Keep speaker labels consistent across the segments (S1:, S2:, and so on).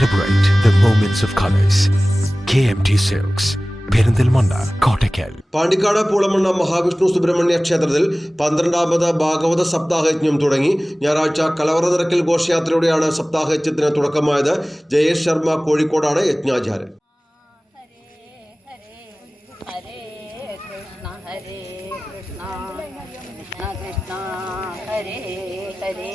S1: Celebrate the moments of colors. KMT silks Perinthalmanna Kottakkal
S2: Pandikkad Poolamanna Mahavishnu Subrahmanya ക്ഷേത്രത്തിൽ പന്ത്രണ്ടാമത് ഭാഗവത സപ്താഹയജ്ഞം തുടങ്ങി. ഞായറാഴ്ച കലവറ നിരക്കിൽ ഘോഷയാത്രയോടെയാണ് സപ്താഹയജ്ഞത്തിന് തുടക്കമായത്. ജയേഷ് ശർമ്മ കോഴിക്കോടാണ് യജ്ഞാചാര്യൻ.
S3: ഹരേ കൃഷ്ണ ഹരേ കൃഷ്ണ കൃഷ്ണ കൃഷ്ണ ഹരേ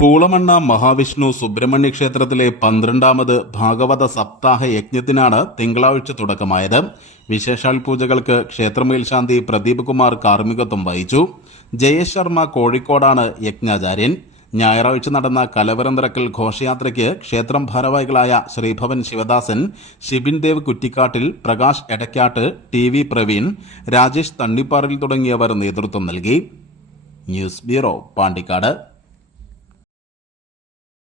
S4: പൂളമണ്ണ മഹാവിഷ്ണു സുബ്രഹ്മണ്യ ക്ഷേത്രത്തിലെ പന്ത്രണ്ടാമത് ഭാഗവത സപ്താഹ യജ്ഞത്തിനാണ് തിങ്കളാഴ്ച തുടക്കമായത്. വിശേഷാൽ പൂജകൾക്ക് ക്ഷേത്രമേൽശാന്തി പ്രദീപ് കുമാർ കാർമ്മികത്വം വഹിച്ചു. ജയേഷ് ശർമ്മ കോഴിക്കോടാണ് യജ്ഞാചാര്യൻ. ഞായറാഴ്ച നടന്ന കലവരം ഘോഷയാത്രയ്ക്ക് ക്ഷേത്രം ഭാരവാഹികളായ ശ്രീഭവൻ ശിവദാസൻ ഷിബിൻ ദേവ് കുറ്റിക്കാട്ടിൽ പ്രകാശ് എടക്കാട്ട് ടി വി പ്രവീൺ രാജേഷ് തണ്ണിപ്പാറിൽ തുടങ്ങിയവർ നേതൃത്വം നൽകി. News bureau Pandikkad.